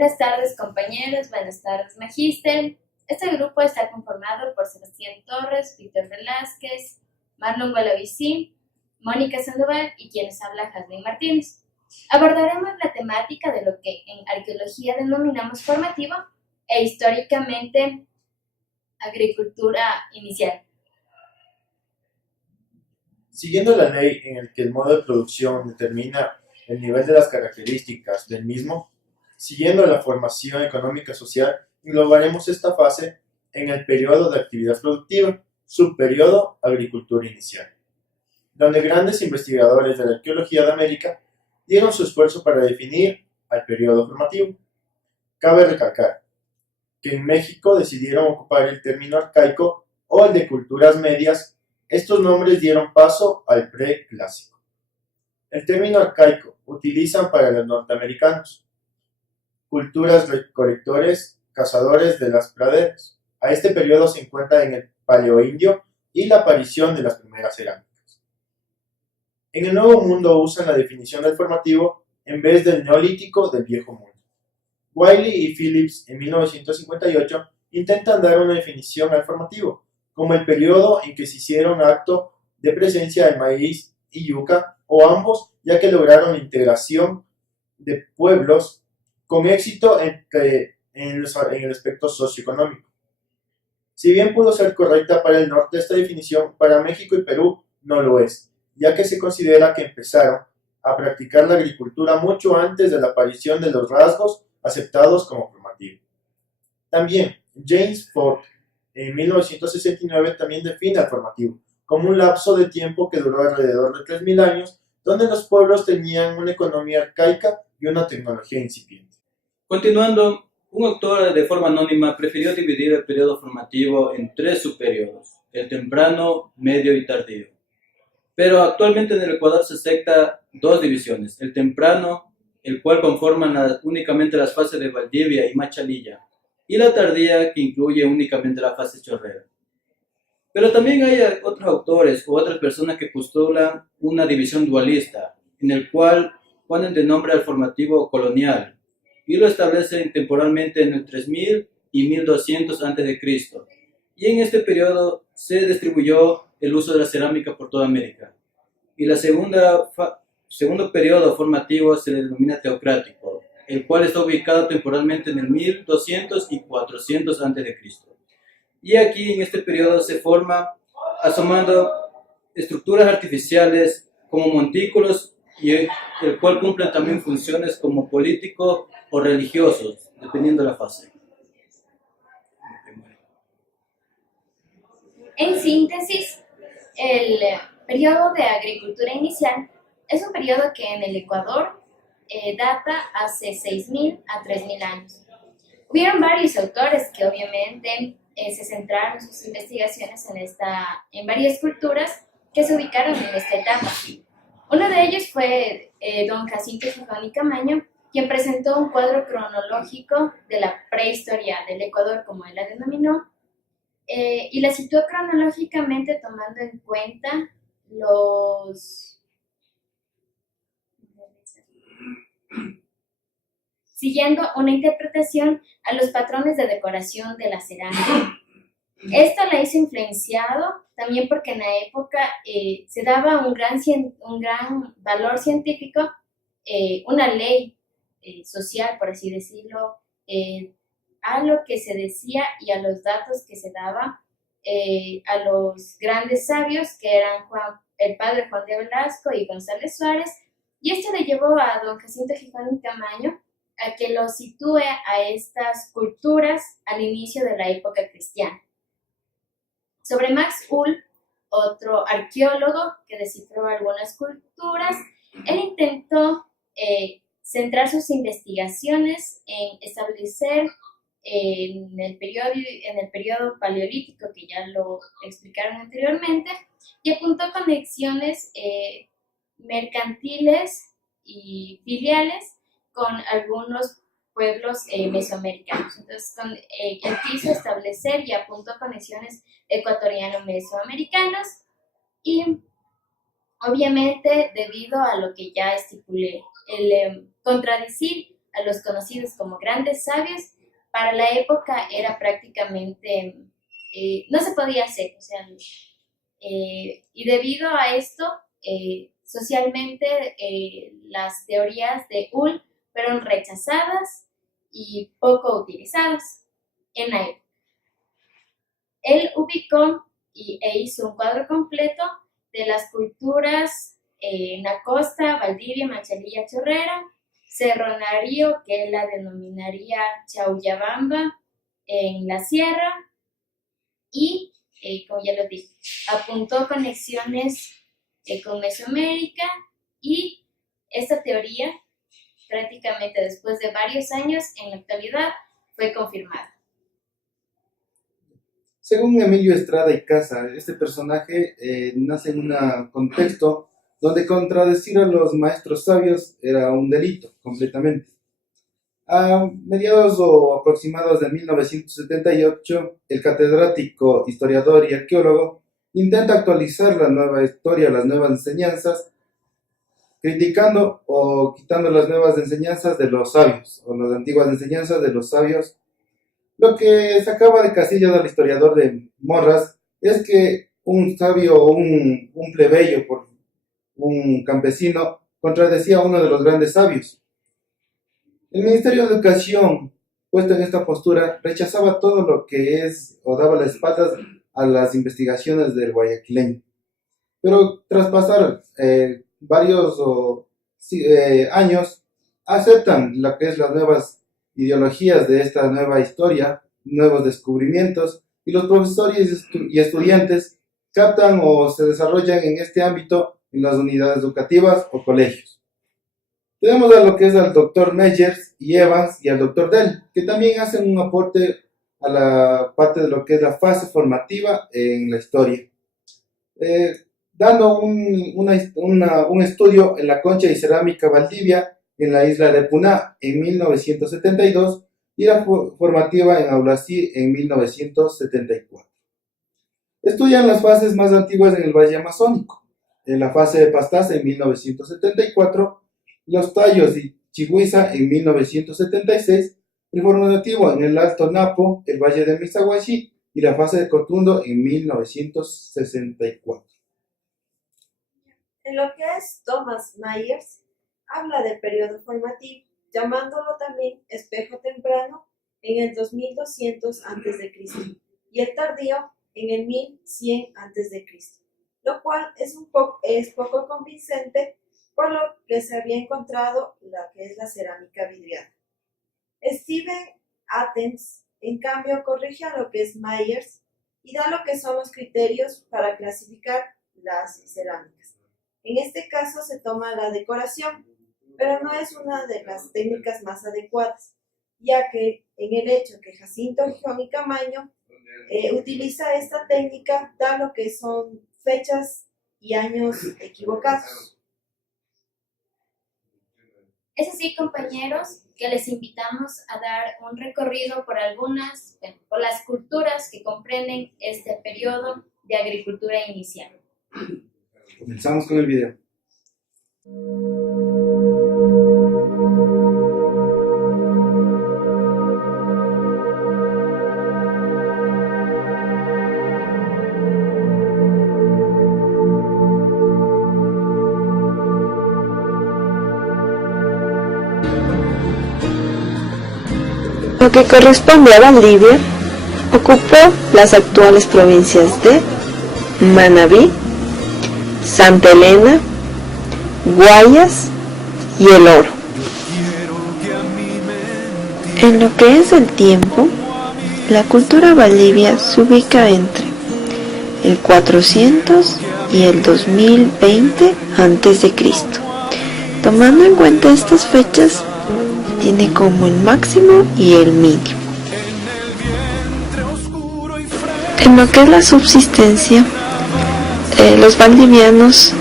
Buenas tardes, compañeros, buenas tardes, magíster. Este grupo está conformado por Sebastián Torres, Víctor Velázquez, Marlon Galavicí, Mónica Sandoval y quienes habla Jazmín Martínez. Abordaremos la temática de lo que en arqueología denominamos formativo e históricamente agricultura inicial. Siguiendo la ley en el que el modo de producción determina el nivel de las características del mismo, siguiendo la formación económica social, englobaremos esta fase en el periodo de actividad productiva, subperiodo agricultura inicial, donde grandes investigadores de la arqueología de América dieron su esfuerzo para definir al periodo formativo. Cabe recalcar que en México decidieron ocupar el término arcaico o el de culturas medias. Estos nombres dieron paso al preclásico. El término arcaico utilizan para los norteamericanos culturas recolectores, cazadores de las praderas. A este periodo se encuentra en el Paleoindio y la aparición de las primeras cerámicas. En el Nuevo Mundo usan la definición del formativo en vez del neolítico del Viejo Mundo. Wiley y Phillips en 1958 intentan dar una definición al formativo como el periodo en que se hicieron acto de presencia de maíz y yuca, o ambos, ya que lograron la integración de pueblos con éxito en el aspecto socioeconómico. Si bien pudo ser correcta para el norte, esta definición para México y Perú no lo es, ya que se considera que empezaron a practicar la agricultura mucho antes de la aparición de los rasgos aceptados como formativo. También, James Ford en 1969 también define al formativo como un lapso de tiempo que duró alrededor de 3.000 años, donde los pueblos tenían una economía arcaica y una tecnología incipiente. Continuando, un autor de forma anónima prefirió dividir el periodo formativo en 3 subperiodos, el temprano, medio y tardío. Pero actualmente en el Ecuador se acepta 2 divisiones, el temprano, el cual conforman únicamente las fases de Valdivia y Machalilla, y la tardía, que incluye únicamente la fase chorrera. Pero también hay otros autores o otras personas que postulan una división dualista, en el cual ponen de nombre al formativo colonial, y lo establecen temporalmente en el 3000 y 1200 a.C. Y en este periodo se distribuyó el uso de la cerámica por toda América. Y la segundo periodo formativo se denomina teocrático, el cual está ubicado temporalmente en el 1200 y 400 a.C. Y aquí en este periodo se forma asomando estructuras artificiales como montículos, y el cual cumplen también funciones como políticos o religiosos, dependiendo de la fase. En síntesis, el periodo de agricultura inicial es un periodo que en el Ecuador data hace 6.000 a 3.000 años. Hubieron varios autores que obviamente se centraron sus investigaciones en varias culturas que se ubicaron en esta etapa. Uno de ellos fue don Jacinto Gijón y Camaño, quien presentó un cuadro cronológico de la prehistoria del Ecuador, como él la denominó, y la situó cronológicamente tomando en cuenta siguiendo una interpretación a los patrones de decoración de la cerámica. Esto la hizo influenciado también porque en la época se daba un gran valor científico, una ley social, por así decirlo, a lo que se decía y a los datos que se daba a los grandes sabios que eran el padre Juan de Velasco y González Suárez, y esto le llevó a don Jacinto Gijón y Camaño a que lo sitúe a estas culturas al inicio de la época cristiana. Sobre Max Ull, otro arqueólogo que descifró algunas culturas, él intentó centrar sus investigaciones en establecer en el periodo paleolítico, que ya lo explicaron anteriormente, y apuntó conexiones mercantiles y filiales con algunos pueblos mesoamericanos. Entonces, él quiso establecer y apuntó conexiones ecuatoriano-mesoamericanas, y obviamente debido a lo que ya estipulé, el contradecir a los conocidos como grandes sabios, para la época era prácticamente, no se podía hacer, o sea, y debido a esto, socialmente las teorías de Ull fueron rechazadas y poco utilizadas en la época. Él ubicó e hizo un cuadro completo de las culturas en la costa, Valdivia, Machalilla, Chorrera, Cerro Narío, que él la denominaría Chauyabamba, en la sierra, y, como ya lo dije, apuntó conexiones con Mesoamérica, y esta teoría, prácticamente después de varios años, en la actualidad, fue confirmada. Según Emilio Estrada y Casa, este personaje nace en un contexto donde contradecir a los maestros sabios era un delito, completamente. A mediados o aproximados de 1978, el catedrático, historiador y arqueólogo intenta actualizar la nueva historia, las nuevas enseñanzas, criticando o quitando las nuevas enseñanzas de los sabios, o las antiguas enseñanzas de los sabios. Lo que sacaba de casillas al historiador de Morras es que un sabio o un plebeyo, un campesino, contradecía a uno de los grandes sabios. El Ministerio de Educación, puesto en esta postura, rechazaba todo lo que es o daba las espaldas a las investigaciones del guayaquileño. Pero tras pasar varios años, aceptan lo que es las nuevas ideologías de esta nueva historia, nuevos descubrimientos, y los profesores y estudiantes captan o se desarrollan en este ámbito en las unidades educativas o colegios. Tenemos a lo que es al doctor Meyers y Evans y al doctor Dell, que también hacen un aporte a la parte de lo que es la fase formativa en la historia, dando un estudio en la concha y cerámica Valdivia en la isla de Puná en 1972 y la formativa en Aulasí en 1974. Estudian las fases más antiguas en el Valle Amazónico, en la fase de Pastaza en 1974, los Tallos y Chigüiza en 1976, el formativo en el Alto Napo, el Valle de Misaguashi y la fase de Cotundo en 1964. En lo que es Thomas Myers, habla de periodo formativo, llamándolo también espejo temprano en el 2200 a.C. y el tardío en el 1100 a.C., lo cual es poco convincente por lo que se había encontrado la que es la cerámica vidriada. Stephen Athens, en cambio, corrige a lo que es Myers y da lo que son los criterios para clasificar las cerámicas. En este caso se toma la decoración, pero no es una de las técnicas más adecuadas, ya que en el hecho que Jacinto Gijón y Camaño utiliza esta técnica, da lo que son fechas y años equivocados. Es así, compañeros, que les invitamos a dar un recorrido por por las culturas que comprenden este periodo de agricultura inicial. Comenzamos con el video. Lo que corresponde a Valdivia, ocupó las actuales provincias de Manabí, Santa Elena, Guayas y El Oro. En lo que es el tiempo, la cultura Valdivia se ubica entre el 400 y el 2020 a.C. Tomando en cuenta estas fechas, tiene como el máximo y el mínimo. En lo que es la subsistencia, los valdivianos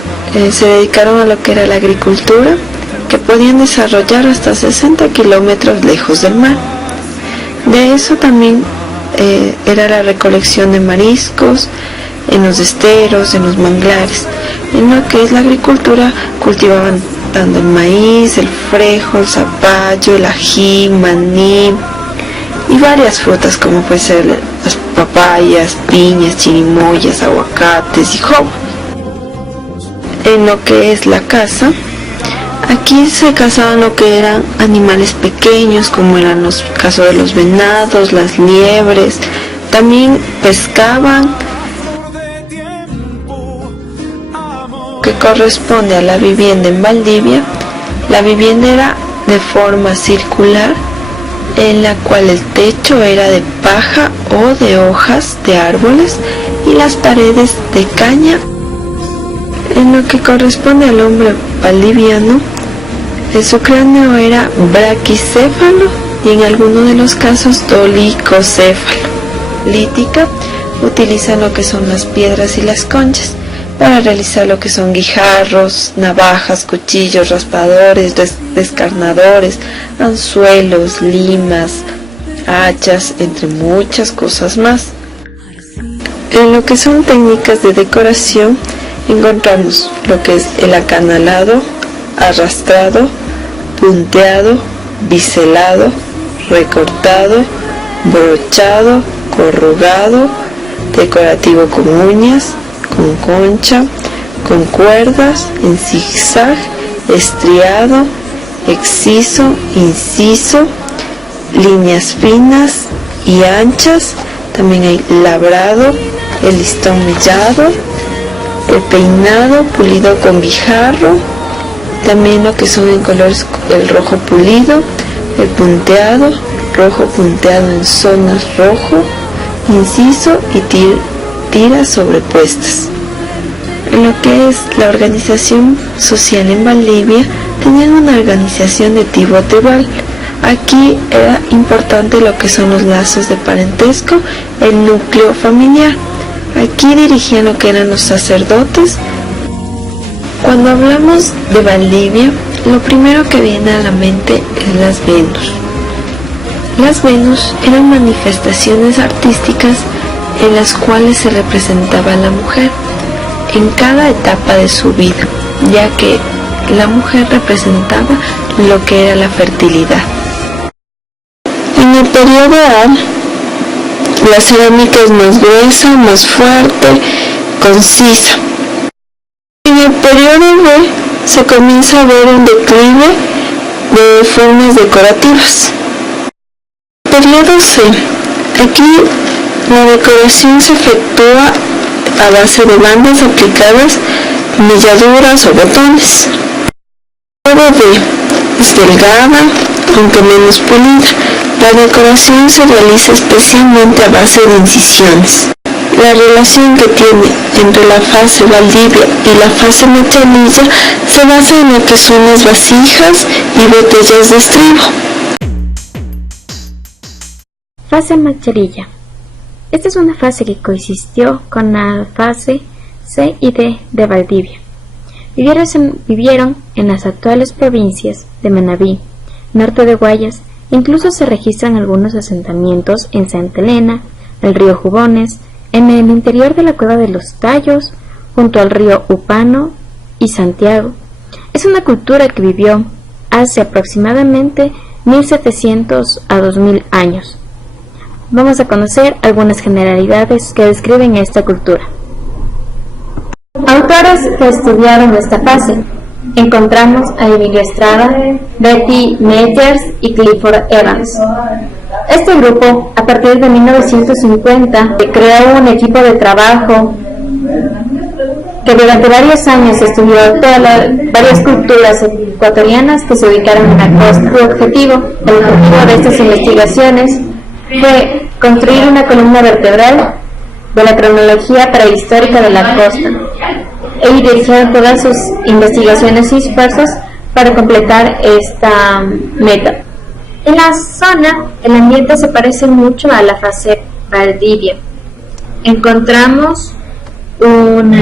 se dedicaron a lo que era la agricultura, que podían desarrollar hasta 60 kilómetros lejos del mar. De eso también era la recolección de mariscos en los esteros, en los manglares. En lo que es la agricultura, cultivaban dando el maíz, el frejo, el zapallo, el ají, maní y varias frutas como puede ser las papayas, piñas, chirimoyas, aguacates y joba. En lo que es la caza, aquí se cazaban lo que eran animales pequeños, como eran los casos de los venados, las liebres. También pescaban, que corresponde a la vivienda en Valdivia. La vivienda era de forma circular, en la cual el techo era de paja o de hojas de árboles y las paredes de caña. En lo que corresponde al hombre valdiviano, su cráneo era braquicéfalo y en algunos de los casos dolicocéfalo. Lítica utiliza lo que son las piedras y las conchas para realizar lo que son guijarros, navajas, cuchillos, raspadores, descarnadores, anzuelos, limas, hachas, entre muchas cosas más. En lo que son técnicas de decoración, encontramos lo que es el acanalado, arrastrado, punteado, biselado, recortado, brochado, corrugado, decorativo con uñas, con concha, con cuerdas, en zigzag, estriado, exciso, inciso, líneas finas y anchas. También hay labrado, el listón mellado, el peinado pulido con guijarro. También lo que son en colores, el rojo pulido, el punteado, rojo punteado en zonas rojo, inciso y tiras sobrepuestas. En lo que es la organización social en Valdivia, tenían una organización de tipo tribal. Aquí era importante lo que son los lazos de parentesco, el núcleo familiar. Aquí dirigían lo que eran los sacerdotes. Cuando hablamos de Valdivia, lo primero que viene a la mente es las Venus. Las Venus eran manifestaciones artísticas en las cuales se representaba a la mujer en cada etapa de su vida, ya que la mujer representaba lo que era la fertilidad. En el periodo A, la cerámica es más gruesa, más fuerte, concisa. En el periodo B se comienza a ver un declive de formas decorativas. Periodo C, aquí la decoración se efectúa a base de bandas aplicadas, melladuras o botones. Periodo D es delgada, aunque menos pulida. La decoración se realiza especialmente a base de incisiones. La relación que tiene entre la fase Valdivia y la fase Machalilla se basa en lo que son las vasijas y botellas de estribo. Fase Machalilla. Esta es una fase que coexistió con la fase C y D de Valdivia. Vivieron en las actuales provincias de Manabí, norte de Guayas. Incluso se registran algunos asentamientos en Santa Elena, el río Jubones, en el interior de la cueva de los Tallos, junto al río Upano y Santiago. Es una cultura que vivió hace aproximadamente 1700 a 2000 años. Vamos a conocer algunas generalidades que describen esta cultura. Autores que estudiaron esta fase. Encontramos a Emilio Estrada, Betty Meyers y Clifford Evans. Este grupo, a partir de 1950, creó un equipo de trabajo que durante varios años estudió varias culturas ecuatorianas que se ubicaron en la costa. El objetivo de estas investigaciones fue construir una columna vertebral de la cronología prehistórica de la costa e dirigieron todas sus investigaciones y esfuerzos para completar esta meta. En la zona, el ambiente se parece mucho a la fase Valdivia. Encontramos un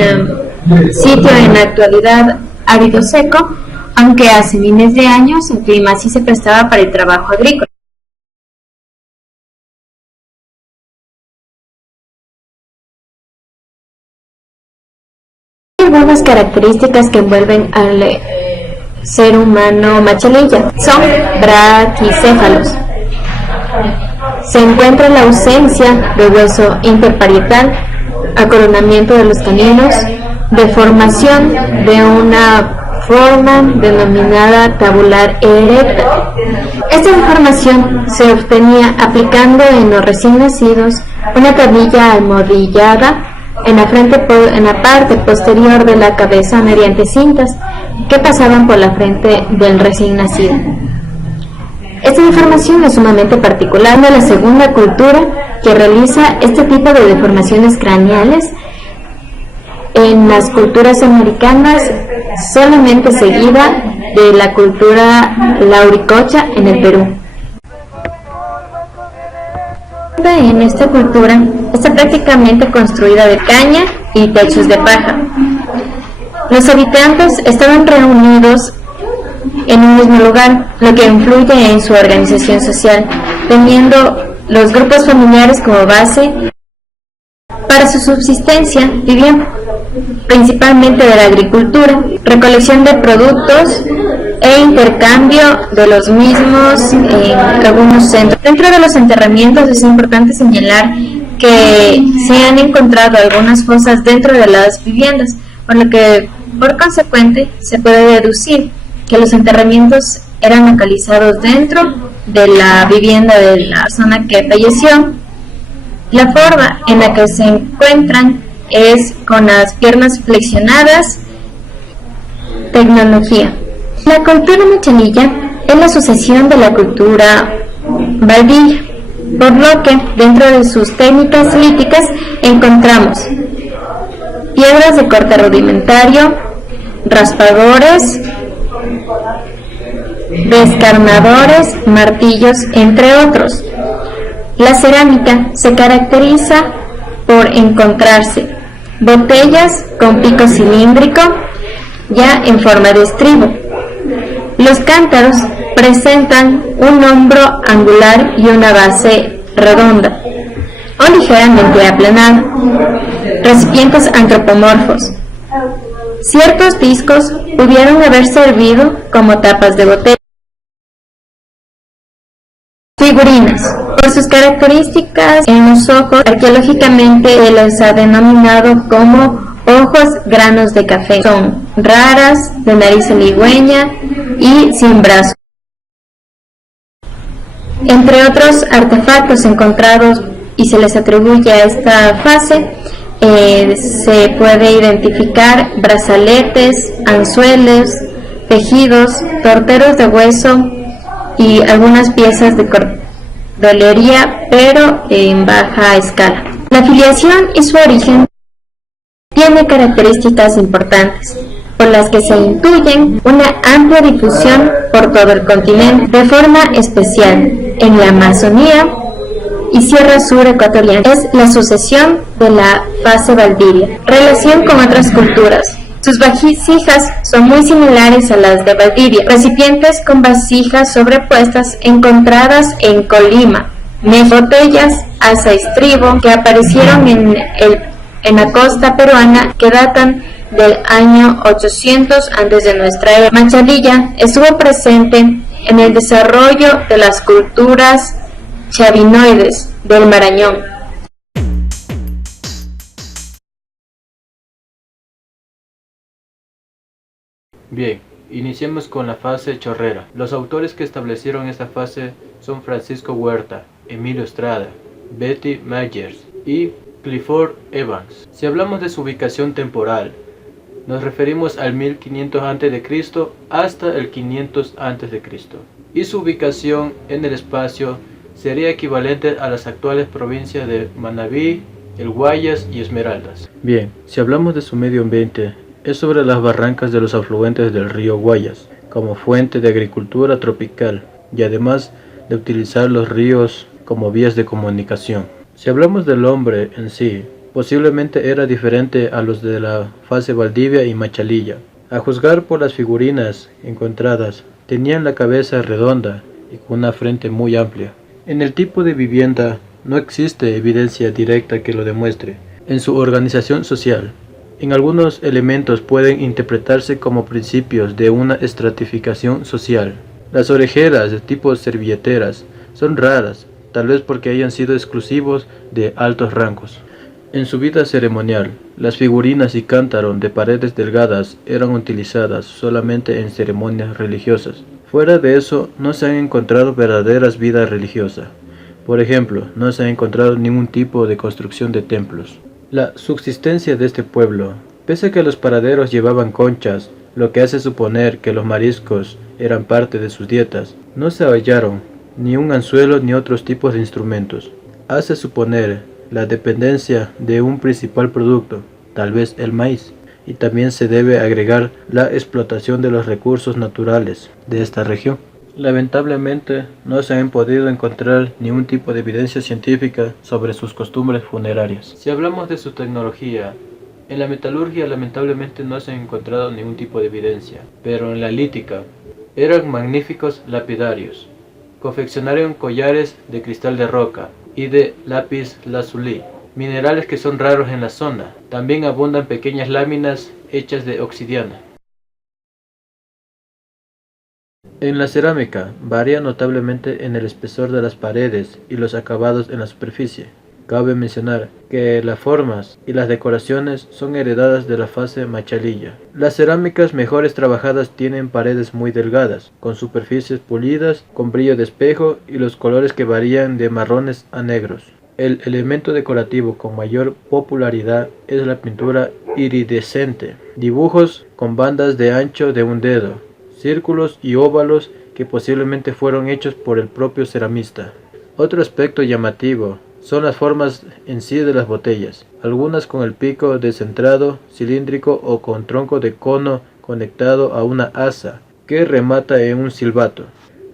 sitio en la actualidad árido seco, aunque hace miles de años el clima sí se prestaba para el trabajo agrícola. Hay algunas características que envuelven al ser humano machalilla. Son braquicéfalos. Se encuentra la ausencia de hueso interparietal, acoronamiento de los caninos, deformación de una forma denominada tabular erecta. Esta deformación se obtenía aplicando en los recién nacidos una tablilla almohadillada en la parte posterior de la cabeza mediante cintas que pasaban por la frente del recién nacido. Esta deformación es sumamente particular de la segunda cultura que realiza este tipo de deformaciones craneales en las culturas americanas, solamente seguida de la cultura lauricocha en el Perú. En esta cultura está prácticamente construida de caña y techos de paja. Los habitantes estaban reunidos en un mismo lugar, lo que influye en su organización social, teniendo los grupos familiares como base. Para su subsistencia vivían principalmente de la agricultura, recolección de productos e intercambio de los mismos en algunos centros. Dentro de los enterramientos es importante señalar que se han encontrado algunas fosas dentro de las viviendas, por lo que por consecuente se puede deducir que los enterramientos eran localizados dentro de la vivienda de la persona que falleció. La forma en la que se encuentran es con las piernas flexionadas. Tecnología. La cultura machalilla es la sucesión de la cultura Valdivia, por lo que dentro de sus técnicas líticas encontramos piedras de corte rudimentario, raspadores, descarnadores, martillos, entre otros. La cerámica se caracteriza por encontrarse botellas con pico cilíndrico ya en forma de estribo. Los cántaros presentan un hombro angular y una base redonda o ligeramente aplanada. Recipientes antropomorfos. Ciertos discos pudieron haber servido como tapas de botella. Figurinas. Por sus características en los ojos, arqueológicamente se les ha denominado como ojos granos de café. Son raras, de nariz aligüeña y sin brazos. Entre otros artefactos encontrados y se les atribuye a esta fase, se puede identificar brazaletes, anzuelos, tejidos, torteros de hueso y algunas piezas de cordelería, pero en baja escala. La filiación y su origen tiene características importantes, por las que se intuyen una amplia difusión por todo el continente, de forma especial en la Amazonía y Sierra Sur ecuatoriana. Es la sucesión de la fase Valdivia. Relación con otras culturas. Sus vasijas son muy similares a las de Valdivia. Recipientes con vasijas sobrepuestas encontradas en Colima. Botellas asa estribo que aparecieron en la costa peruana, que datan del año 800 antes de nuestra era. Machalilla estuvo presente en el desarrollo de las culturas chavinoides del Marañón. Bien, iniciemos con la fase chorrera. Los autores que establecieron esta fase son Francisco Huerta, Emilio Estrada, Betty Myers y Clifford Evans. Si hablamos de su ubicación temporal, nos referimos al 1500 a.C. hasta el 500 a.C. y su ubicación en el espacio sería equivalente a las actuales provincias de Manabí, El Guayas y Esmeraldas. Bien, si hablamos de su medio ambiente, es sobre las barrancas de los afluentes del río Guayas, como fuente de agricultura tropical, y además de utilizar los ríos como vías de comunicación. Si hablamos del hombre en sí, posiblemente era diferente a los de la fase Valdivia y Machalilla. A juzgar por las figurinas encontradas, tenían la cabeza redonda y con una frente muy amplia. En el tipo de vivienda no existe evidencia directa que lo demuestre. En su organización social, En algunos elementos pueden interpretarse como principios de una estratificación social. Las orejeras de tipo servilleteras son raras, tal vez porque hayan sido exclusivos de altos rangos. En su vida ceremonial, las figurinas y cántaro de paredes delgadas eran utilizadas solamente en ceremonias religiosas. Fuera de eso, no se han encontrado verdaderas vidas religiosas. Por ejemplo, no se ha encontrado ningún tipo de construcción de templos. La subsistencia de este pueblo, pese a que los paraderos llevaban conchas, lo que hace suponer que los mariscos eran parte de sus dietas, no se hallaron ni un anzuelo ni otros tipos de instrumentos. Hace suponer la dependencia de un principal producto, tal vez el maíz, y también se debe agregar la explotación de los recursos naturales de esta región. Lamentablemente, no se han podido encontrar ningún tipo de evidencia científica sobre sus costumbres funerarias. Si hablamos de su tecnología, en la metalurgia lamentablemente no se ha encontrado ningún tipo de evidencia, pero en la lítica eran magníficos lapidarios. Confeccionaron collares de cristal de roca y de lápiz lazuli, minerales que son raros en la zona. También abundan pequeñas láminas hechas de obsidiana. En la cerámica, varía notablemente en el espesor de las paredes y los acabados en la superficie. Cabe mencionar que las formas y las decoraciones son heredadas de la fase machalilla. Las cerámicas mejores trabajadas tienen paredes muy delgadas, con superficies pulidas, con brillo de espejo y los colores que varían de marrones a negros. El elemento decorativo con mayor popularidad es la pintura iridescente, dibujos con bandas de ancho de un dedo, círculos y óvalos que posiblemente fueron hechos por el propio ceramista. Otro aspecto llamativo son las formas en sí de las botellas, algunas con el pico descentrado, cilíndrico o con tronco de cono conectado a una asa que remata en un silbato.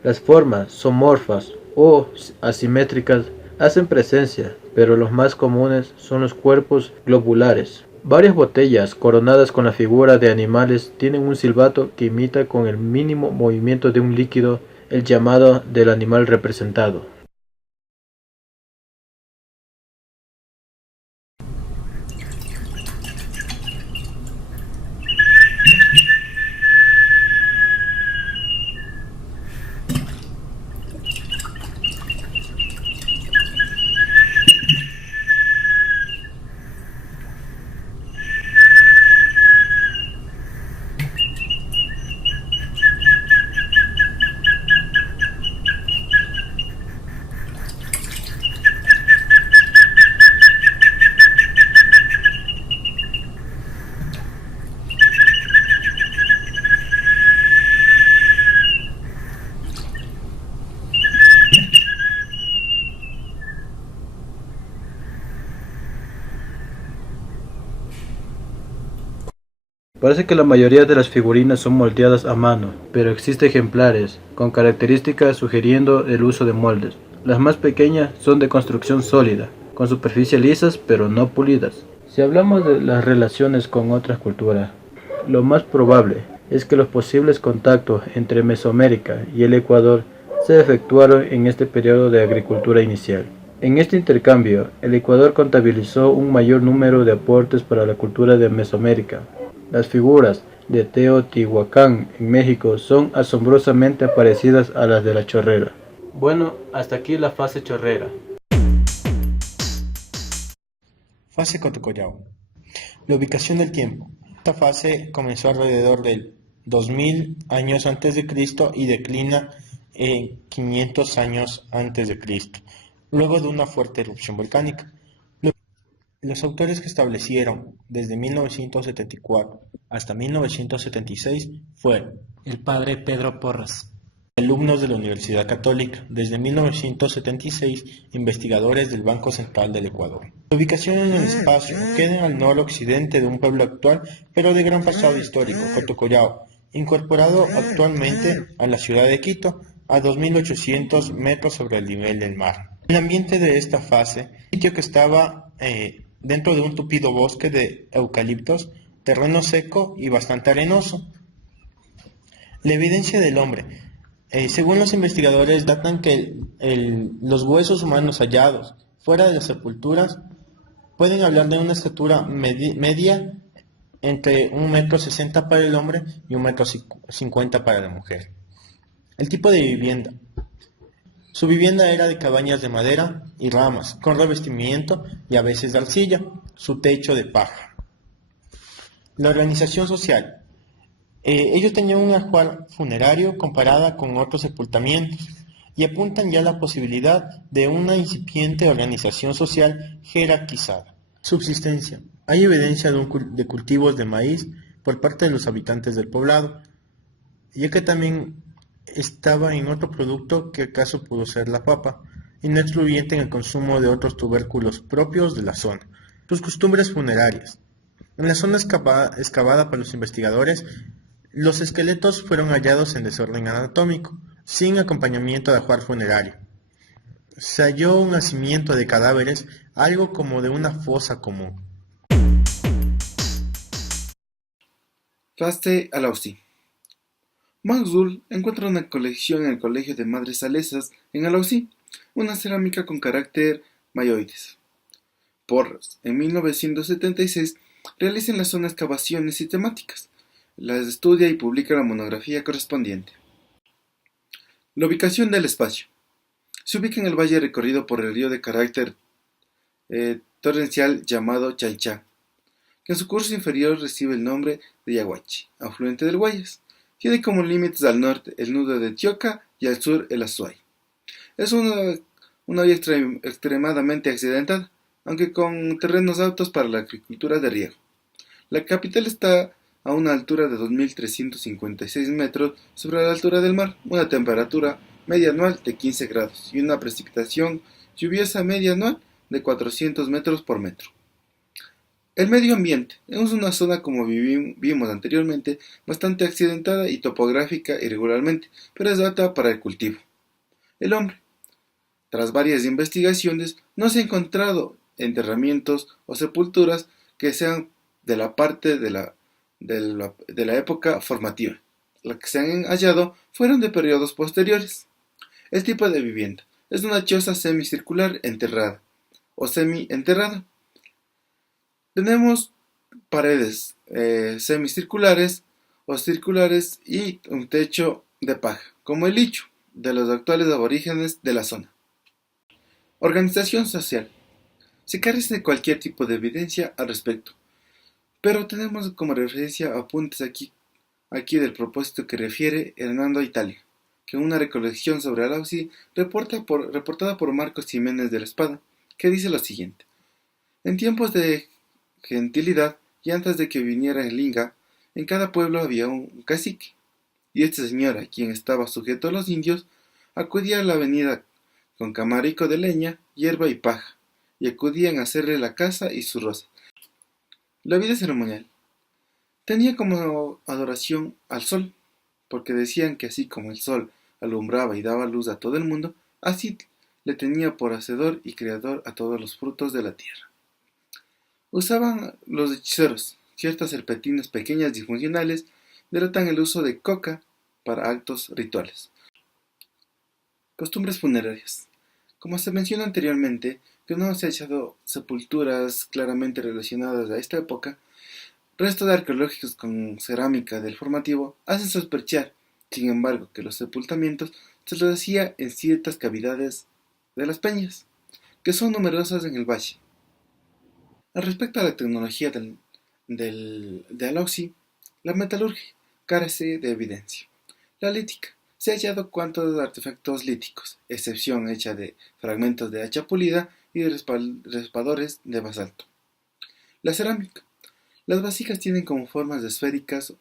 Las formas zoomorfas o asimétricas hacen presencia, pero los más comunes son los cuerpos globulares. Varias botellas coronadas con la figura de animales tienen un silbato que imita con el mínimo movimiento de un líquido el llamado del animal representado. Parece que la mayoría de las figurinas son moldeadas a mano, pero existen ejemplares con características sugiriendo el uso de moldes. Las más pequeñas son de construcción sólida, con superficies lisas pero no pulidas. Si hablamos de las relaciones con otras culturas, lo más probable es que los posibles contactos entre Mesoamérica y el Ecuador se efectuaron en este periodo de agricultura inicial. En este intercambio, el Ecuador contabilizó un mayor número de aportes para la cultura de Mesoamérica. Las figuras de Teotihuacán en México son asombrosamente parecidas a las de la Chorrera. Bueno, hasta aquí la fase chorrera. Fase Cotocollao. La ubicación del tiempo. Esta fase comenzó alrededor del 2000 años antes de Cristo y declina en 500 años antes de Cristo, luego de una fuerte erupción volcánica. Los autores que establecieron desde 1974 hasta 1976 fueron el padre Pedro Porras, alumnos de la Universidad Católica, desde 1976 investigadores del Banco Central del Ecuador. La ubicación en el espacio queda al noroccidente de un pueblo actual, pero de gran pasado histórico, Cotocollao, incorporado actualmente a la ciudad de Quito, a 2.800 metros sobre el nivel del mar. El ambiente de esta fase, sitio que estaba dentro de un tupido bosque de eucaliptos, terreno seco y bastante arenoso. La evidencia del hombre. Según los investigadores, datan que los huesos humanos hallados fuera de las sepulturas pueden hablar de una estatura media entre 1,60 m para el hombre y 1,50 m para la mujer. El tipo de vivienda. Su vivienda era de cabañas de madera y ramas, con revestimiento y a veces de arcilla, su techo de paja. La organización social. Ellos tenían un ajuar funerario comparada con otros sepultamientos y apuntan ya a la posibilidad de una incipiente organización social jerarquizada. Subsistencia. Hay evidencia de cultivos de maíz por parte de los habitantes del poblado, ya que también estaba en otro producto que acaso pudo ser la papa, y no excluyente en el consumo de otros tubérculos propios de la zona. Sus costumbres funerarias. En la zona excavada por los investigadores, los esqueletos fueron hallados en desorden anatómico, sin acompañamiento de ajuar funerario. Se halló un nacimiento de cadáveres, algo como de una fosa común. Raste Alausi. Maxwell encuentra una colección en el Colegio de Madres Salesas en Alausi, una cerámica con carácter mayoides. Porras, en 1976, realiza en la zona excavaciones sistemáticas. Las estudia y publica la monografía correspondiente. La ubicación del espacio. Se ubica en el valle recorrido por el río de carácter torrencial llamado Chanchá, que en su curso inferior recibe el nombre de Yaguachi, afluente del Guayas. Tiene como límites al norte el nudo de Tioca y al sur el Azuay. Es una vía extremadamente accidentada, aunque con terrenos aptos para la agricultura de riego. La capital está a una altura de 2.356 metros sobre la altura del mar, una temperatura media anual de 15 grados y una precipitación lluviosa media anual de 400 metros por metro. El medio ambiente es una zona, como vimos anteriormente, bastante accidentada y topográfica irregularmente, pero es apta para el cultivo. El hombre. Tras varias investigaciones, no se han encontrado enterramientos o sepulturas que sean de la parte de la época formativa. Las que se han hallado fueron de periodos posteriores. El tipo de vivienda es una choza semicircular enterrada o semi-enterrada. Tenemos paredes semicirculares o circulares y un techo de paja, como el licho de los actuales aborígenes de la zona. Organización social. Se carece de cualquier tipo de evidencia al respecto, pero tenemos como referencia apuntes aquí del propósito que refiere Hernando a Italia, que en una recolección sobre Alausi reportada por Marcos Jiménez de la Espada, que dice lo siguiente: en tiempos de gentilidad y antes de que viniera el Inca, en cada pueblo había un cacique, y este señor, a quien estaba sujeto a los indios, acudía a la avenida con camarico de leña, hierba y paja, y acudían a hacerle la caza y su roza. La vida ceremonial tenía como adoración al sol, porque decían que así como el sol alumbraba y daba luz a todo el mundo, así le tenía por hacedor y creador a todos los frutos de la tierra. Usaban los hechiceros ciertas serpentinas pequeñas y funcionales, denotan el uso de coca para actos rituales. Costumbres funerarias. Como se mencionó anteriormente, que no se han hallado sepulturas claramente relacionadas a esta época, restos arqueológicos con cerámica del formativo hacen sospechar, sin embargo, que los sepultamientos se los hacía en ciertas cavidades de las peñas, que son numerosas en el valle. Al respecto a la tecnología de Alausi, la metalurgia carece de evidencia. La lítica. Se han hallado cuantos artefactos líticos, excepción hecha de fragmentos de hacha pulida y de raspadores de basalto. La cerámica. Las vasijas tienen como formas esféricas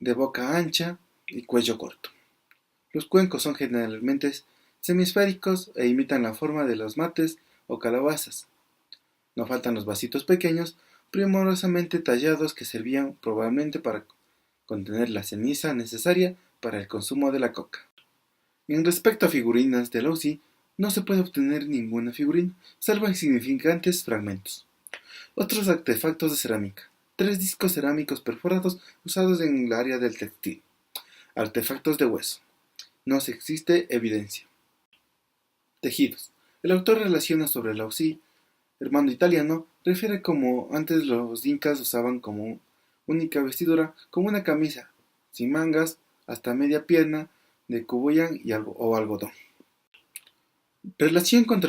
de boca ancha y cuello corto. Los cuencos son generalmente semiesféricos e imitan la forma de los mates o calabazas. No faltan los vasitos pequeños, primorosamente tallados, que servían probablemente para contener la ceniza necesaria para el consumo de la coca. En respecto a figurinas de Alausi, no se puede obtener ninguna figurina, salvo insignificantes fragmentos. Otros artefactos de cerámica. 3 discos cerámicos perforados usados en el área del textil. Artefactos de hueso. No se existe evidencia. Tejidos. El autor relaciona sobre Alausi, hermano italiano, refiere como antes los incas usaban como única vestidura como una camisa, sin mangas, hasta media pierna, de cubuyán o algodón. Relación con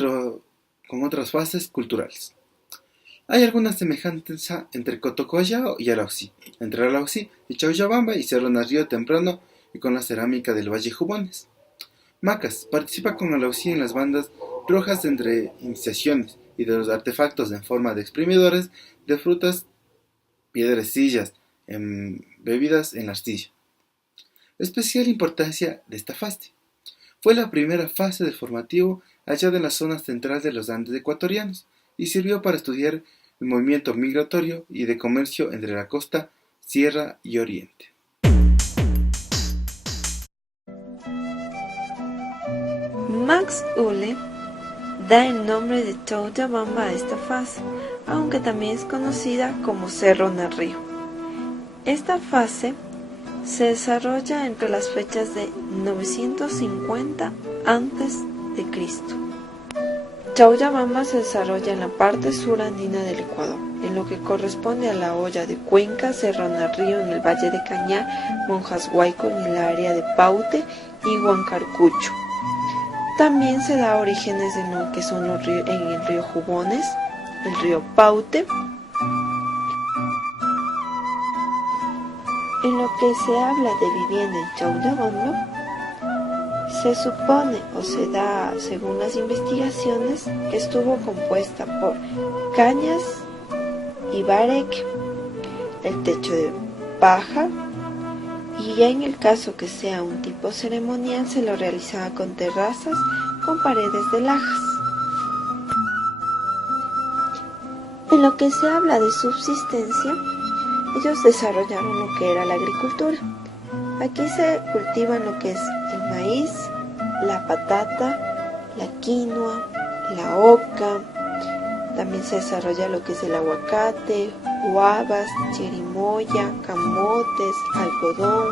otras fases culturales. Hay algunas semejanzas entre Cotocollao y Arausí, entre Arausí y Cholcobamba y Cerro Río Temprano y con la cerámica del Valle Jubones. Macas participa con Arausí en las bandas rojas entre iniciaciones y de los artefactos en forma de exprimidores de frutas, piedrecillas, bebidas en la arcilla. Especial importancia de esta fase. Fue la primera fase del formativo hallada en la zona central de los Andes ecuatorianos y sirvió para estudiar el movimiento migratorio y de comercio entre la costa, sierra y oriente. Max Uhle da el nombre de Cholcobamba a esta fase, aunque también es conocida como Cerro Río. Esta fase se desarrolla entre las fechas de 950 a.C. Cholcobamba se desarrolla en la parte sur andina del Ecuador, en lo que corresponde a la hoya de Cuenca, Cerro Río en el Valle de Cañá, Monjas Huayco en el área de Paute y Huancarcucho. También se da orígenes en lo que son los ríos, en el río Jubones, el río Paute. En lo que se habla de vivienda en Cholcobamba, se supone o se da, según las investigaciones, que estuvo compuesta por cañas y bareque, el techo de paja, y ya en el caso que sea un tipo ceremonial se lo realizaba con terrazas con paredes de lajas. En lo que se habla de subsistencia, ellos desarrollaron lo que era la agricultura. Aquí se cultivan lo que es el maíz, la patata, la quinoa, la oca. También se desarrolla lo que es el aguacate, guavas, chirimoya, camotes, algodón,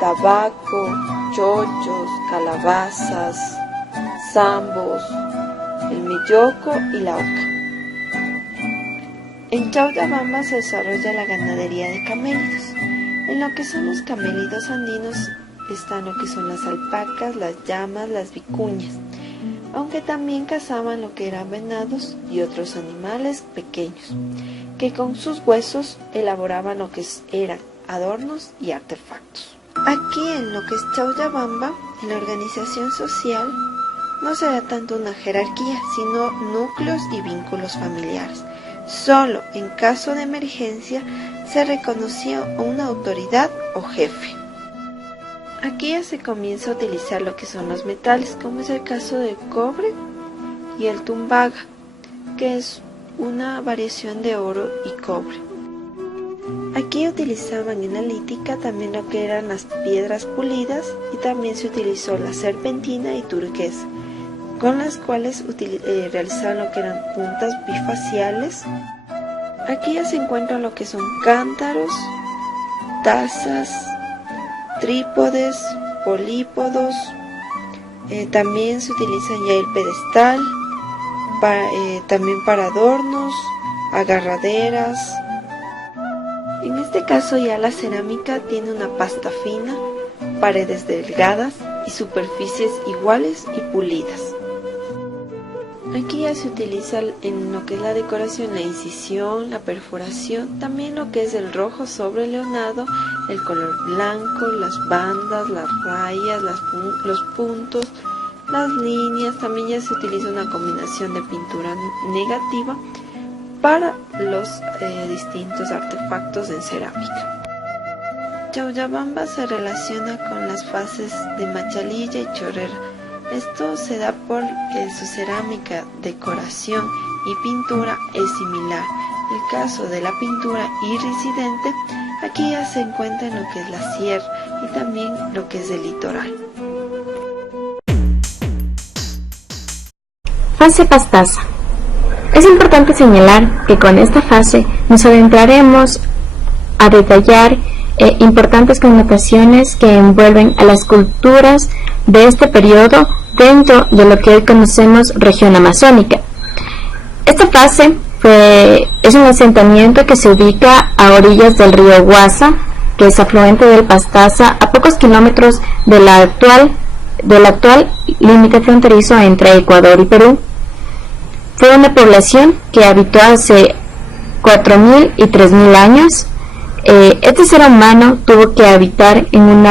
tabaco, chochos, calabazas, zambos, el melloco y la oca. En Cholcobamba se desarrolla la ganadería de camélidos. En lo que son los camélidos andinos están lo que son las alpacas, las llamas, las vicuñas, aunque también cazaban lo que eran venados y otros animales pequeños, que con sus huesos elaboraban lo que eran adornos y artefactos. Aquí en lo que es Cholcobamba, en la organización social, no se da tanto una jerarquía, sino núcleos y vínculos familiares. Solo en caso de emergencia se reconocía una autoridad o jefe. Aquí ya se comienza a utilizar lo que son los metales, como es el caso del cobre y el tumbaga, que es una variación de oro y cobre. Aquí utilizaban en la lítica también lo que eran las piedras pulidas y también se utilizó la serpentina y turquesa, con las cuales realizaban lo que eran puntas bifaciales. Aquí ya se encuentran lo que son cántaros, tazas, trípodes, polípodos. También se utiliza ya el pedestal, también para adornos, agarraderas. En este caso ya la cerámica tiene una pasta fina, paredes delgadas y superficies iguales y pulidas. Aquí ya se utiliza en lo que es la decoración, la incisión, la perforación, también lo que es el rojo sobre leonado, el color blanco, las bandas, las rayas, los puntos, las líneas. También ya se utiliza una combinación de pintura negativa para los distintos artefactos en cerámica. Cholcobamba se relaciona con las fases de Machalilla y Chorrera. Esto se da por su cerámica, decoración y pintura es similar. El caso de la pintura irresidente, aquí ya se encuentra en lo que es la sierra y también lo que es el litoral. Fase pastaza. Es importante señalar que con esta fase nos adentraremos a detallar importantes connotaciones que envuelven a las culturas de este periodo dentro de lo que hoy conocemos región amazónica. Esta fase es un asentamiento que se ubica a orillas del río Guasa, que es afluente del Pastaza, a pocos kilómetros del actual límite fronterizo entre Ecuador y Perú. Fue una población que habitó hace 4.000 y 3.000 años. Este ser humano tuvo que habitar en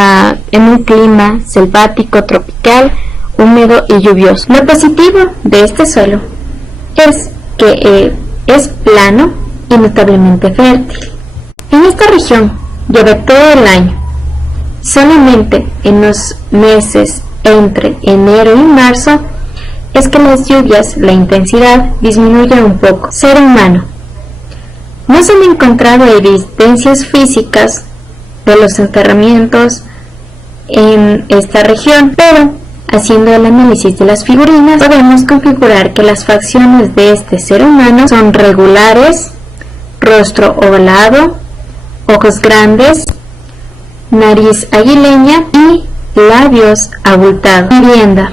un clima selvático tropical, húmedo y lluvioso. Lo positivo de este suelo es que es plano y notablemente fértil. En esta región llueve todo el año. Solamente en los meses entre enero y marzo es que las lluvias, la intensidad disminuye un poco. Ser humano. No se han encontrado evidencias físicas de los enterramientos en esta región, pero haciendo el análisis de las figurinas podemos configurar que las facciones de este ser humano son regulares, rostro ovalado, ojos grandes, nariz aguileña y labios abultados. Vivienda.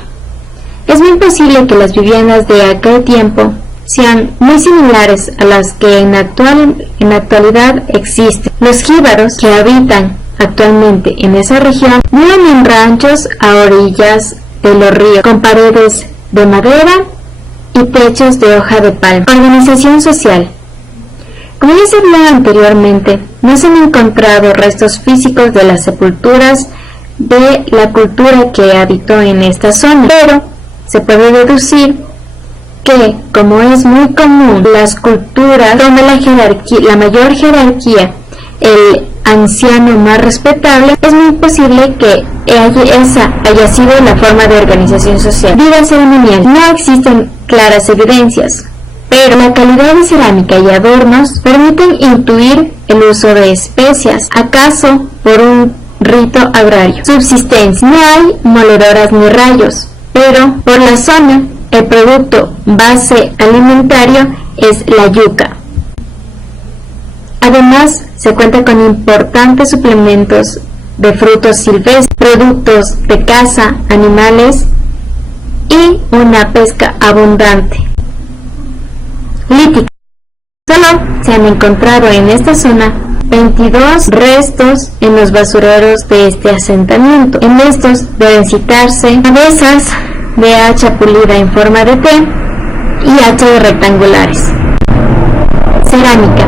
Es muy posible que las viviendas de aquel tiempo sean muy similares a las que en la actualidad existen. Los jíbaros que habitan actualmente en esa región viven en ranchos a orillas de los ríos, con paredes de madera y techos de hoja de palma. Organización social. Como ya se habló anteriormente, no se han encontrado restos físicos de las sepulturas de la cultura que habitó en esta zona, pero se puede deducir que, como es muy común, las culturas donde la mayor jerarquía, el anciano más respetable, es muy posible que esa haya sido la forma de organización social. Vida ceremonial. No existen claras evidencias, pero la calidad de cerámica y adornos permiten intuir el uso de especias, acaso por un rito agrario. Subsistencia. No hay moledoras ni rayos, pero por la zona el producto base alimentario es la yuca. Además, se cuenta con importantes suplementos de frutos silvestres, productos de caza, animales y una pesca abundante. Lítica. Solo se han encontrado en esta zona 22 restos en los basureros de este asentamiento. En estos deben citarse cabezas de hacha pulida en forma de T y hachas rectangulares. Cerámica.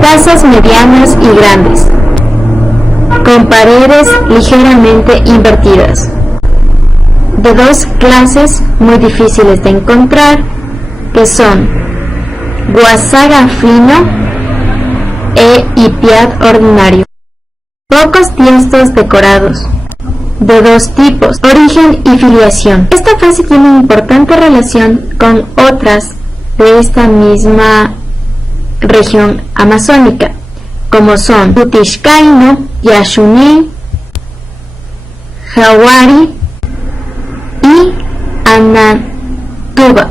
Tazas medianas y grandes, con paredes ligeramente invertidas, de dos clases muy difíciles de encontrar, que son guasaga fino e ipiad ordinario. Pocos tiestos decorados, de dos tipos, origen y filiación. Esta fase tiene una importante relación con otras de esta misma región amazónica, como son Tutixcaino, Yaxuní, Jawari y Anatuba.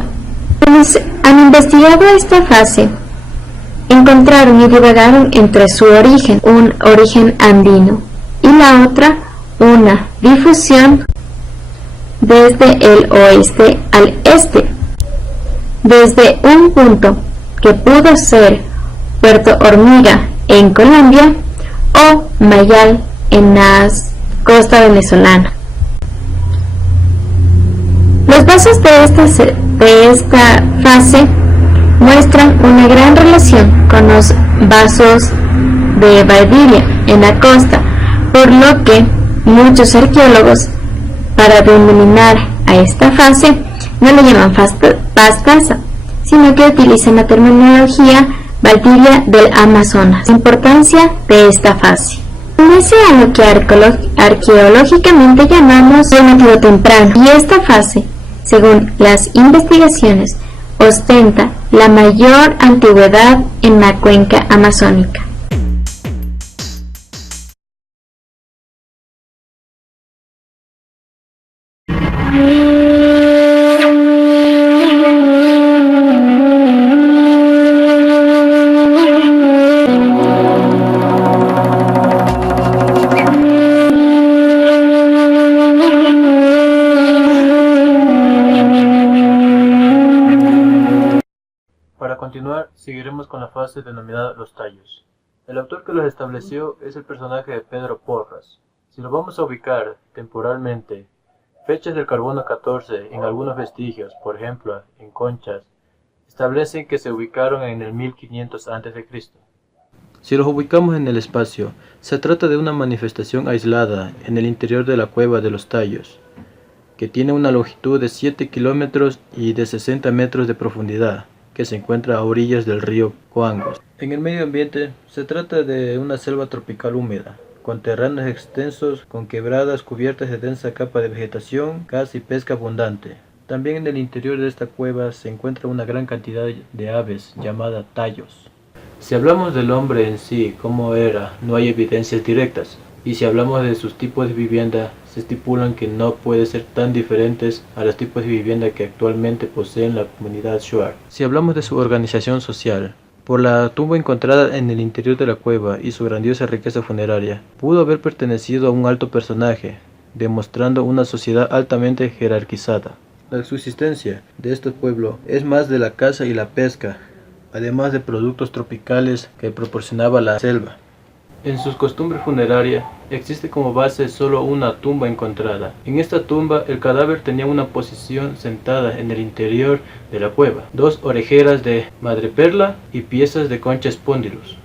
Quienes han investigado esta fase encontraron y divagaron entre su origen, un origen andino, y la otra, una difusión desde el oeste al este, desde un punto que pudo ser Puerto Hormiga en Colombia o Mayal en la costa venezolana. Los vasos de esta fase muestran una gran relación con los vasos de Valdivia en la costa, por lo que muchos arqueólogos, para denominar a esta fase, no le llaman pastaza, sino que utilizan la terminología Valdivia del Amazonas. La importancia de esta fase. Pertenece a lo que arqueológicamente llamamos formativo temprano, y esta fase, según las investigaciones, ostenta la mayor antigüedad en la cuenca amazónica. fase denominada Los Tallos. El autor que los estableció es el personaje de Pedro Porras. Si lo vamos a ubicar temporalmente, fechas del carbono 14 en algunos vestigios, por ejemplo en conchas, establecen que se ubicaron en el 1500 a.C. Si los ubicamos en el espacio, se trata de una manifestación aislada en el interior de la cueva de Los Tallos, que tiene una longitud de 7 kilómetros y de 60 metros de profundidad, que se encuentra a orillas del río Coangos. En el medio ambiente, se trata de una selva tropical húmeda, con terrenos extensos, con quebradas cubiertas de densa capa de vegetación, caza y pesca abundante. También en el interior de esta cueva se encuentra una gran cantidad de aves llamadas tallos. Si hablamos del hombre en sí, cómo era, no hay evidencias directas. Y si hablamos de sus tipos de vivienda, se estipulan que no pueden ser tan diferentes a los tipos de vivienda que actualmente poseen la comunidad Shuar. Si hablamos de su organización social, por la tumba encontrada en el interior de la cueva y su grandiosa riqueza funeraria, pudo haber pertenecido a un alto personaje, demostrando una sociedad altamente jerarquizada. La subsistencia de este pueblo es más de la caza y la pesca, además de productos tropicales que proporcionaba la selva. En sus costumbres funerarias existe como base solo una tumba encontrada. En esta tumba el cadáver tenía una posición sentada en el interior de la cueva, 2 orejeras de madreperla y piezas de concha espondylus.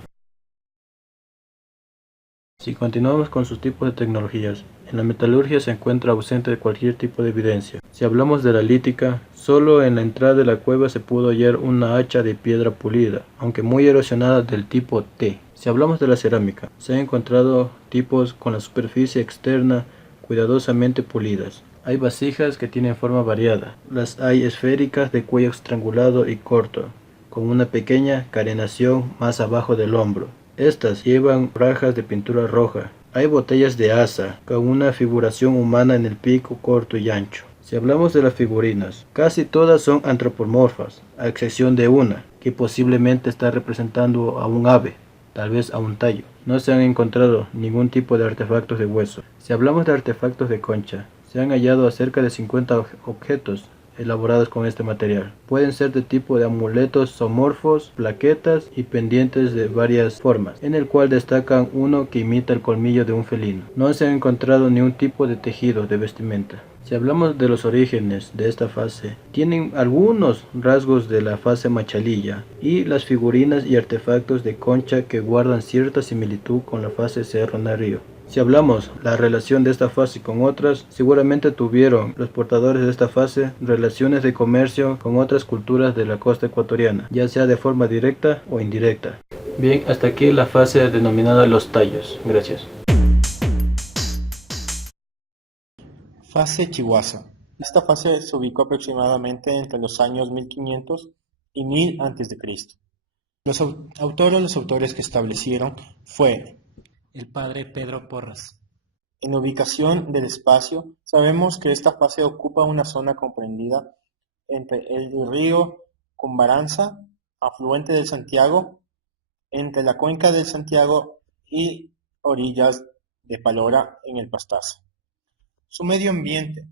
Si continuamos con sus tipos de tecnologías, en la metalurgia se encuentra ausente de cualquier tipo de evidencia. Si hablamos de la lítica, solo en la entrada de la cueva se pudo hallar una hacha de piedra pulida, aunque muy erosionada del tipo T. Si hablamos de la cerámica, se han encontrado tipos con la superficie externa cuidadosamente pulidas. Hay vasijas que tienen forma variada. Las hay esféricas de cuello estrangulado y corto, con una pequeña carenación más abajo del hombro. Estas llevan rajas de pintura roja. Hay botellas de asa, con una figuración humana en el pico corto y ancho. Si hablamos de las figurinas, casi todas son antropomorfas, a excepción de una, que posiblemente está representando a un ave, tal vez a un tallo. No se han encontrado ningún tipo de artefactos de hueso. Si hablamos de artefactos de concha, se han hallado cerca de 50 objetos elaborados con este material. Pueden ser de tipo de amuletos zoomorfos, plaquetas y pendientes de varias formas, en el cual destacan uno que imita el colmillo de un felino. No se ha encontrado ni un tipo de tejido de vestimenta. Si hablamos de los orígenes de esta fase, tienen algunos rasgos de la fase machalilla y las figurinas y artefactos de concha que guardan cierta similitud con la fase Cerro Narío. Si hablamos la relación de esta fase con otras, seguramente tuvieron los portadores de esta fase relaciones de comercio con otras culturas de la costa ecuatoriana, ya sea de forma directa o indirecta. Bien, hasta aquí la fase denominada Los Tallos. Gracias. Fase Chihuahua. Esta fase se ubicó aproximadamente entre los años 1500 y 1000 a.C. Los autores que establecieron fue el padre Pedro Porras. En ubicación del espacio, sabemos que esta fase ocupa una zona comprendida entre el río Cumbaranza, afluente del Santiago, entre la cuenca del Santiago y orillas de Palora en el Pastaza. Su medio ambiente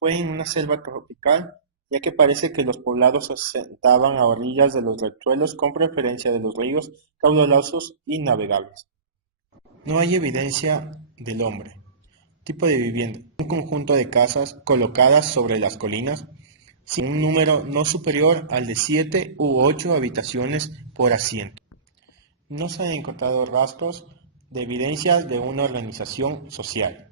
fue en una selva tropical, ya que parece que los poblados se asentaban a orillas de los riachuelos con preferencia de los ríos caudalosos y navegables. No hay evidencia del hombre. Tipo de vivienda: un conjunto de casas colocadas sobre las colinas, sin un número no superior al de 7 u 8 habitaciones por asiento. No se han encontrado rastros de evidencias de una organización social.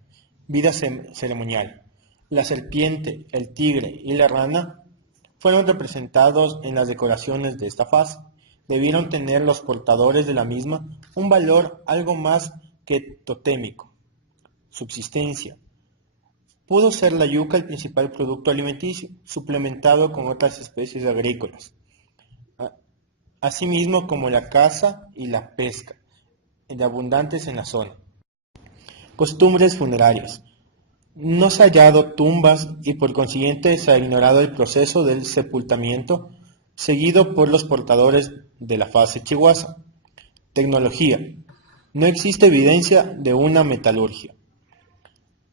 Vida ceremonial: la serpiente, el tigre y la rana fueron representados en las decoraciones de esta fase. Debieron tener los portadores de la misma un valor algo más que totémico. Subsistencia: pudo ser la yuca el principal producto alimenticio, suplementado con otras especies agrícolas, asimismo como la caza y la pesca, abundantes en la zona. Costumbres funerarias: no se ha hallado tumbas y por consiguiente se ha ignorado el proceso del sepultamiento seguido por los portadores de la fase Chihuahua. Tecnología: no existe evidencia de una metalurgia,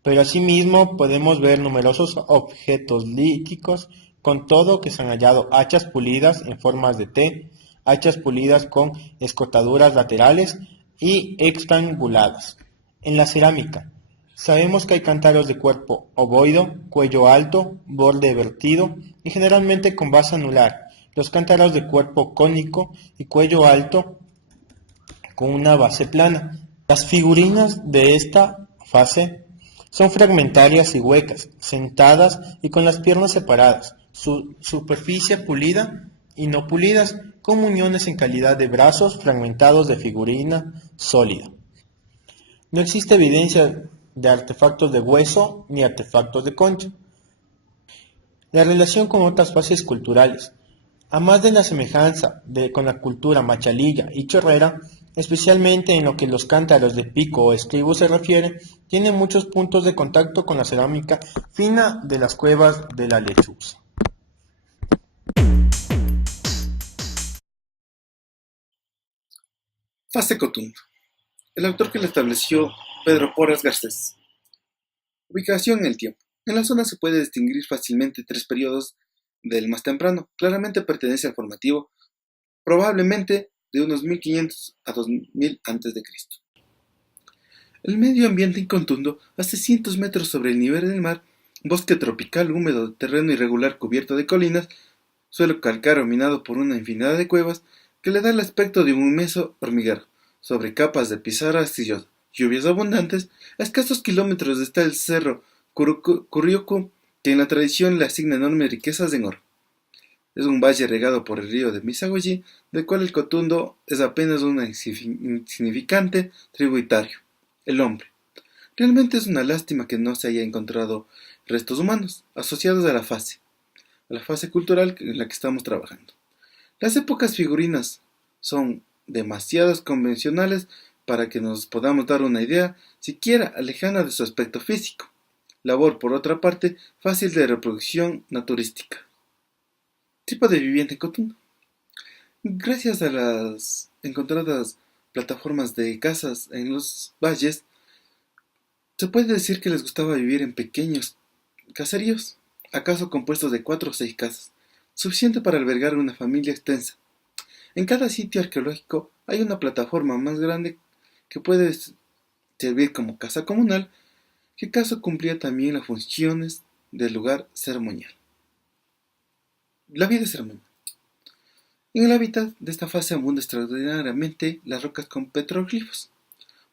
pero asimismo podemos ver numerosos objetos líticos, con todo que se han hallado hachas pulidas en formas de T, hachas pulidas con escotaduras laterales y extraanguladas. En la cerámica, sabemos que hay cántaros de cuerpo ovoide, cuello alto, borde vertido y generalmente con base anular. Los cántaros de cuerpo cónico y cuello alto con una base plana. Las figurinas de esta fase son fragmentarias y huecas, sentadas y con las piernas separadas, su superficie pulida y no pulidas, con muñones en calidad de brazos fragmentados de figurina sólida. No existe evidencia de artefactos de hueso ni artefactos de concha. La relación con otras fases culturales, a más de la semejanza con la cultura machalilla y chorrera, especialmente en lo que los cántaros de pico o estribo se refiere, tiene muchos puntos de contacto con la cerámica fina de las cuevas de la Lechuza. Fase Cotundo. El autor que la estableció, Pedro Porras Garcés. Ubicación en el tiempo. En la zona se puede distinguir fácilmente tres periodos del más temprano. Claramente pertenece al formativo, probablemente de unos 1500 a 2000 a.C. El medio ambiente en Cotundo, a 600 metros sobre el nivel del mar, bosque tropical húmedo de terreno irregular cubierto de colinas, suelo calcáreo minado por una infinidad de cuevas, que le da el aspecto de un inmenso hormiguero, sobre capas de pizarra arcillosa, lluvias abundantes. A escasos kilómetros está el cerro Curriucu, que en la tradición le asigna enormes riquezas en oro. Es un valle regado por el río de Misagoyi, del cual el Cotundo es apenas un insignificante tributario, el hombre. Realmente es una lástima que no se haya encontrado restos humanos asociados a la fase cultural en la que estamos trabajando. Las épocas figurinas son demasiadas convencionales para que nos podamos dar una idea siquiera lejana de su aspecto físico. Labor, por otra parte, fácil de reproducción naturística. Tipo de vivienda en Cotundo. Gracias a las encontradas plataformas de casas en los valles, se puede decir que les gustaba vivir en pequeños caseríos, acaso compuestos de 4 o 6 casas, suficiente para albergar una familia extensa. En cada sitio arqueológico hay una plataforma más grande que puede servir como casa comunal, que acaso cumplía también las funciones del lugar ceremonial. La vida ceremonial. En el hábitat de esta fase abunda extraordinariamente las rocas con petroglifos.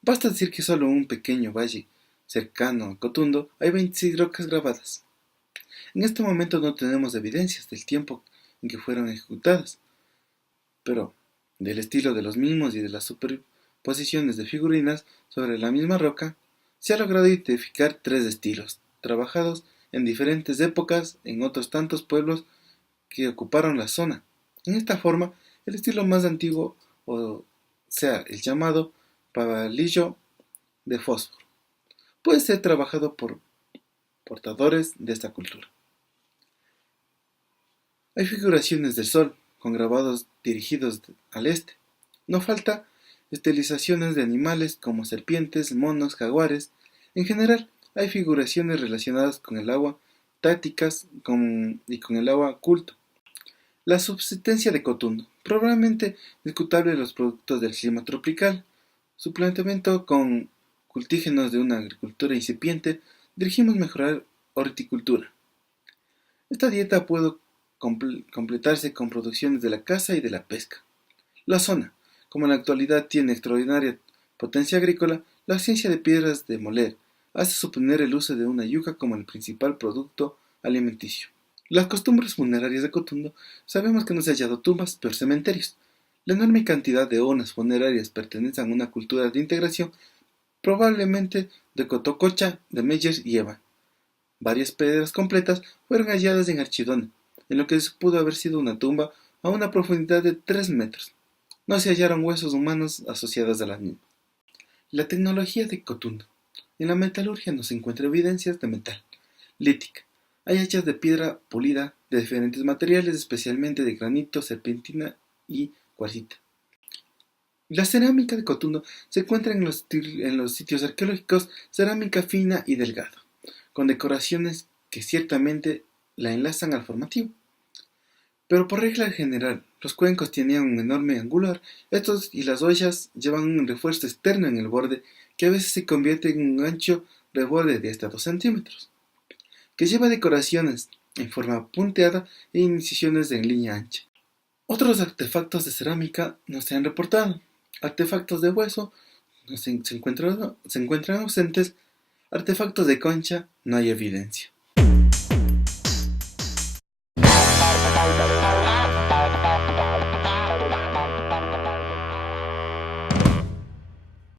Basta decir que solo en un pequeño valle cercano a Cotundo hay 26 rocas grabadas. En este momento no tenemos evidencias del tiempo en que fueron ejecutadas, pero del estilo de los mismos y de las superposiciones de figurinas sobre la misma roca, se ha logrado identificar 3 estilos, trabajados en diferentes épocas en otros tantos pueblos que ocuparon la zona. En esta forma, el estilo más antiguo, o sea, el llamado palillo de fósforo, puede ser trabajado por portadores de esta cultura. Hay figuraciones del sol, con grabados dirigidos al este. No falta estilizaciones de animales como serpientes, monos, jaguares. En general, hay figuraciones relacionadas con el agua, tácticas y con el agua culto. La subsistencia de Cotundo, probablemente discutible los productos del clima tropical. Su planteamiento con cultígenos de una agricultura incipiente, dirigimos mejorar horticultura. Esta dieta puede completarse con producciones de la caza y de la pesca. La zona, como en la actualidad tiene extraordinaria potencia agrícola, la ausencia de piedras de moler hace suponer el uso de una yuca como el principal producto alimenticio. Las costumbres funerarias de Cotundo, sabemos que no se han hallado tumbas, pero cementerios. La enorme cantidad de urnas funerarias pertenecen a una cultura de integración, probablemente de Cotococha, de Meyer y Eva. Varias piedras completas fueron halladas en Archidona, en lo que pudo haber sido una tumba a una profundidad de 3 metros. No se hallaron huesos humanos asociados a las mismas. La tecnología de Cotundo. En la metalurgia no se encuentran evidencias de metal, lítica. Hay hachas de piedra pulida de diferentes materiales, especialmente de granito, serpentina y cuarcita. La cerámica de Cotundo se encuentra en los sitios arqueológicos cerámica fina y delgada, con decoraciones que ciertamente la enlazan al formativo. Pero por regla general, Los cuencos tenían un enorme angular. Estos y las ollas llevan un refuerzo externo en el borde que a veces se convierte en un ancho reborde de hasta 2 centímetros, que lleva decoraciones en forma punteada e incisiones en línea ancha. Otros artefactos de cerámica no se han reportado. Artefactos de hueso se encuentran ausentes. Artefactos de concha no hay evidencia.